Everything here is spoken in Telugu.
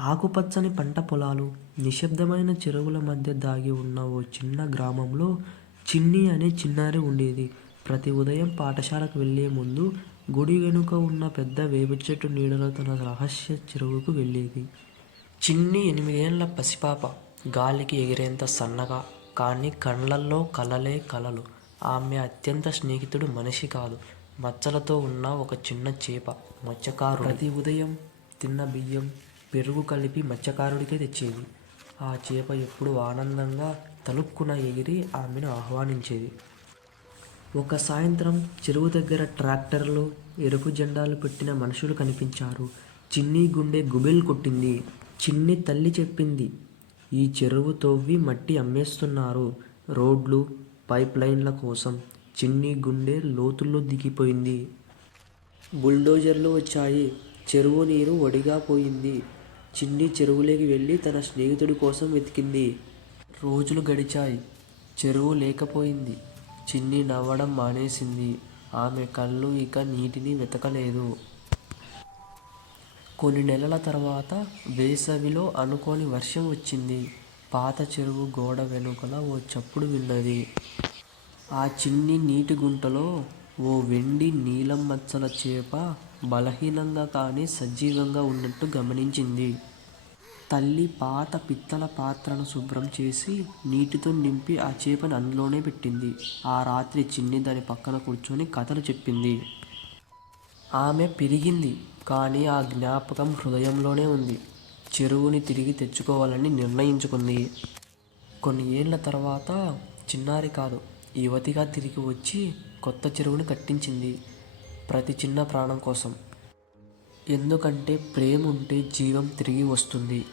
ఆకుపచ్చని పంట పొలాలు నిశ్శబ్దమైన చెరువుల మధ్య దాగి ఉన్న ఓ చిన్న గ్రామంలో చిన్ని అనే చిన్నారి ఉండేది. ప్రతి ఉదయం పాఠశాలకు వెళ్ళే ముందు గుడి వెనుక ఉన్న పెద్ద వేప చెట్టు నీడలో తన రహస్య చెరువుకు వెళ్ళేది. చిన్ని ఎనిమిదేళ్ళ పసిపాప. గాలికి ఎగిరేంత సన్నగా కానీ కళ్ళల్లో కలలే కలలు. ఆమె అత్యంత స్నేహితుడు మనిషి కాదు. మచ్చలతో ఉన్న ఒక చిన్న చేప మత్స్యకారు ప్రతి ఉదయం తిన్న బియ్యం పెరుగు కలిపి మత్స్యకారుడికే తెచ్చేది. ఆ చేప ఎప్పుడు ఆనందంగా తలుక్కున ఎగిరి ఆమెను ఆహ్వానించేది. ఒక సాయంత్రం చెరువు దగ్గర ట్రాక్టర్లు ఎరుపు జెండాలు పెట్టిన మనుషులు కనిపించారు. చిన్ని గుండె గుబెల్ కొట్టింది. చిన్ని తల్లి చెప్పింది. ఈ చెరువు తవ్వి మట్టి అమ్మేస్తున్నారు రోడ్లు పైప్ లైన్ల కోసం. చిన్ని గుండె లోతుల్లో దిగిపోయింది. బుల్డోజర్లు వచ్చాయి. చెరువు నీరు ఒడిగా పోయింది. చిన్ని చెరువులోకి వెళ్ళి తన స్నేహితుడి కోసం వెతికింది. రోజులు గడిచాయి. చెరువు లేకపోయింది. చిన్ని నవ్వడం మానేసింది. ఆమె కళ్ళు ఇక నీటిని వెతకలేదు. కొన్ని నెలల తర్వాత వేసవిలో అనుకోని వర్షం వచ్చింది. పాత చెరువు గోడ వెనుకల ఓ చప్పుడు విన్నది. ఆ చిన్ని నీటి గుంటలో ఓ వెండి నీలం మచ్చల చేప బలహీనంగా కానీ సజీవంగా ఉన్నట్టు గమనించింది. తల్లి పాత పిత్తల పాత్రను శుభ్రం చేసి నీటితో నింపి ఆ చేపను అందులోనే పెట్టింది. ఆ రాత్రి చిన్ని దాని పక్కన కూర్చొని కథలు చెప్పింది. ఆమె పెరిగింది కానీ ఆ జ్ఞాపకం హృదయంలోనే ఉంది. చెరువుని తిరిగి తెచ్చుకోవాలని నిర్ణయించుకుంది. కొన్ని ఏళ్ళ తర్వాత చిన్నారి కాదు యువతిగా తిరిగి వచ్చి కొత్త చెరువుని కట్టించింది. ప్రతి చిన్న ప్రాణం కోసం. ఎందుకంటే ప్రేమ ఉంటే జీవం తిరిగి వస్తుంది.